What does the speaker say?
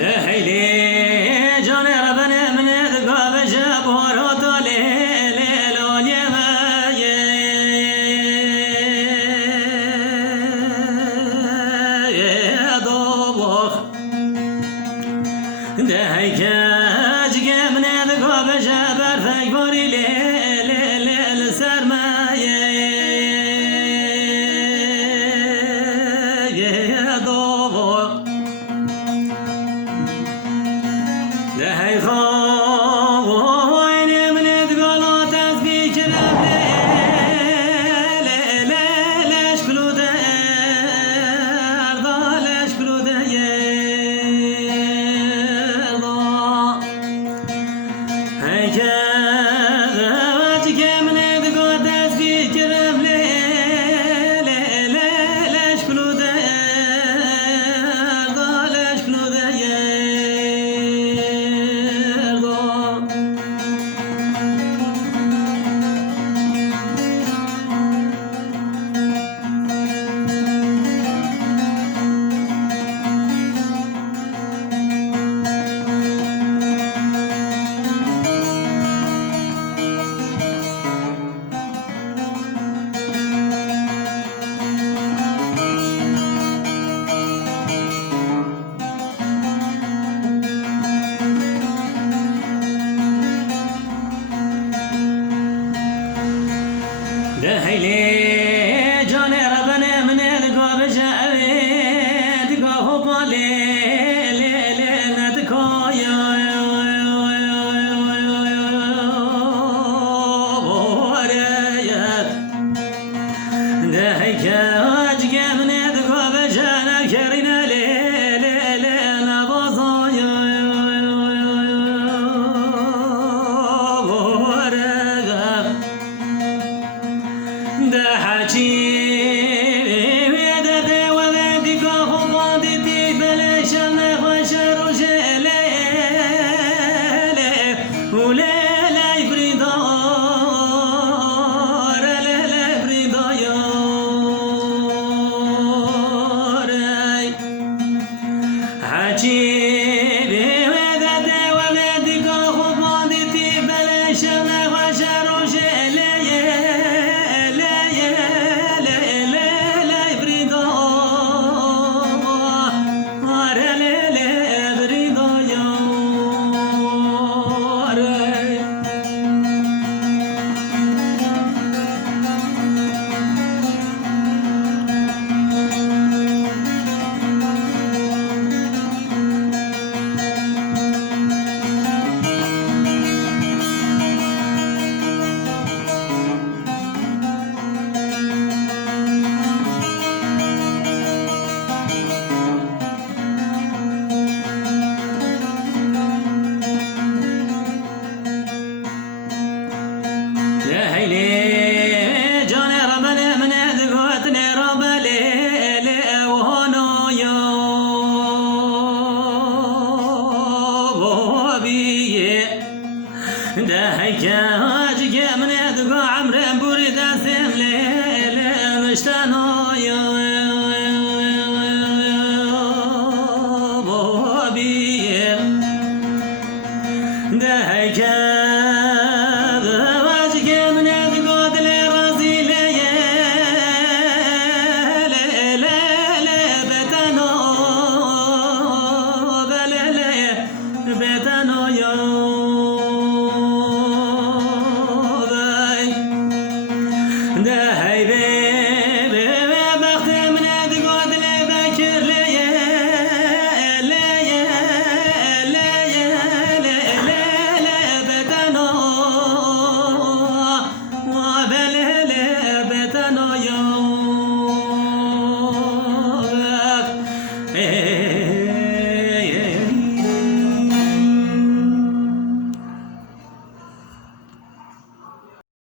هیلی جان ربن من دگاه جبارات لیلانی دوبخ ده کج من دگاه جبر فکباری لیل سرمایه دوبخ هی خواه من دگالات از بیکرم لش کلوده اردا لش کلوده اردا هی که من دگالات از بیکرم لش کلوده اردا لش کلوده هیلی جان ربن من دگاه بجاوی دگاه بالی ندکای ده کج من دگاه بجانا کرین نبازای ده حجی ده ولدی که خود دی بلشن خوش روزله ولله بریدار لله بریدار حجی ده ولدی که خود دی بلشن خوش روزله هیلی جان ربن من دگوت نراب لیل وهنایا بابیه ده